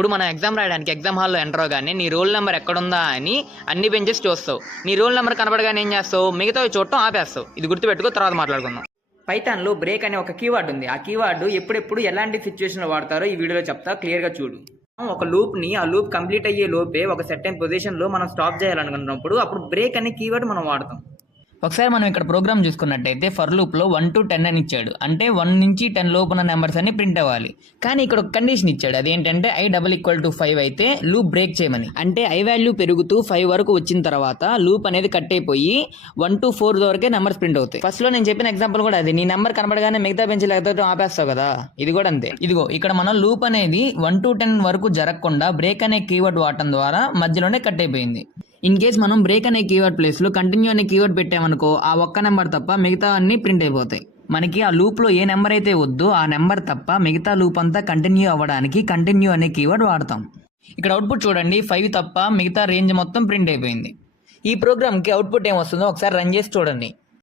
ఇప్పుడు మనం ఎగ్జామ్ రాయడానికి ఎగ్జామ్ హాల్లో ఎంటర్ అవగానే నీ రోల్ నెంబర్ ఎక్కడుందా అని అన్ని బెంచెస్ చూస్తావు. నీ రోల్ నెంబర్ కనబడగానే ఏం చేస్తావు? మిగతావి చూడటం ఆపేస్తావు. ఇది గుర్తుపెట్టుకో, తర్వాత మాట్లాడుకుందాం. పైథాన్లో బ్రేక్ అనే ఒక కీవర్డ్ ఉంది. ఆ కీవర్డ్ ఎప్పుడెప్పుడు ఎలాంటి సిచ్యువేషన్లో వాడతారో ఈ వీడియోలో చెప్తా, క్లియర్గా చూడు. ఒక లూప్ని ఆ లూప్ కంప్లీట్ అయ్యే లోపే ఒక సర్టెన్ పొజిషన్లో మనం స్టాప్ చేయాలనుకున్నప్పుడు అప్పుడు బ్రేక్ అనే కీవర్డ్ మనం వాడతాం. ఒకసారి మనం ఇక్కడ ప్రోగ్రామ్ చూసుకున్నట్టయితే ఫర్ లూప్లో 1 to 10 అని ఇచ్చాడు. అంటే 1 నుంచి 10 లోపు ఉన్న నెంబర్స్ అన్ని ప్రింట్ అవ్వాలి. కానీ ఇక్కడ ఒక కండిషన్ ఇచ్చాడు. అదేంటంటే i = 5 అయితే లూప్ బ్రేక్ చేయమని. అంటే i వాల్యూ పెరుగుతూ 5 వరకు వచ్చిన తర్వాత లూప్ అనేది కట్ అయిపోయి 1 to 4 వరకే నెంబర్స్ ప్రింట్ అవుతాయి. ఫస్ట్ లో నేను చెప్పిన ఎగ్జాంపుల్ కూడా అది. నీ నెంబర్ కనబడగానే మిగతా బెంచ్లు ఎగదటం ఆపేస్తావు కదా, ఇది కూడా అంతే. ఇదిగో ఇక్కడ మనం లూప్ అనేది 1 to 10 వరకు జరగకుండా బ్రేక్ అనే కీవర్డ్ వాడటం ద్వారా మధ్యలోనే కట్ అయిపోయింది. ఇన్ కేస్ మనం బ్రేక్ అనే కీవర్డ్ ప్లేస్లో కంటిన్యూ అనే కీవర్డ్ పెట్టామనుకో, ఆ ఒక్క నెంబర్ తప్ప మిగతా అన్ని ప్రింట్ అయిపోతాయి. మనకి ఆ లూప్లో ఏ నెంబర్ అయితే వద్దో ఆ నెంబర్ తప్ప మిగతా లూప్ అంతా కంటిన్యూ అవ్వడానికి కంటిన్యూ అనే కీవర్డ్ వాడతాం. ఇక్కడ అవుట్పుట్ చూడండి, 5 తప్ప మిగతా రేంజ్ మొత్తం ప్రింట్ అయిపోయింది. ఈ ప్రోగ్రామ్కి అవుట్పుట్ ఏమొస్తుందో ఒకసారి రన్ చేసి చూడండి.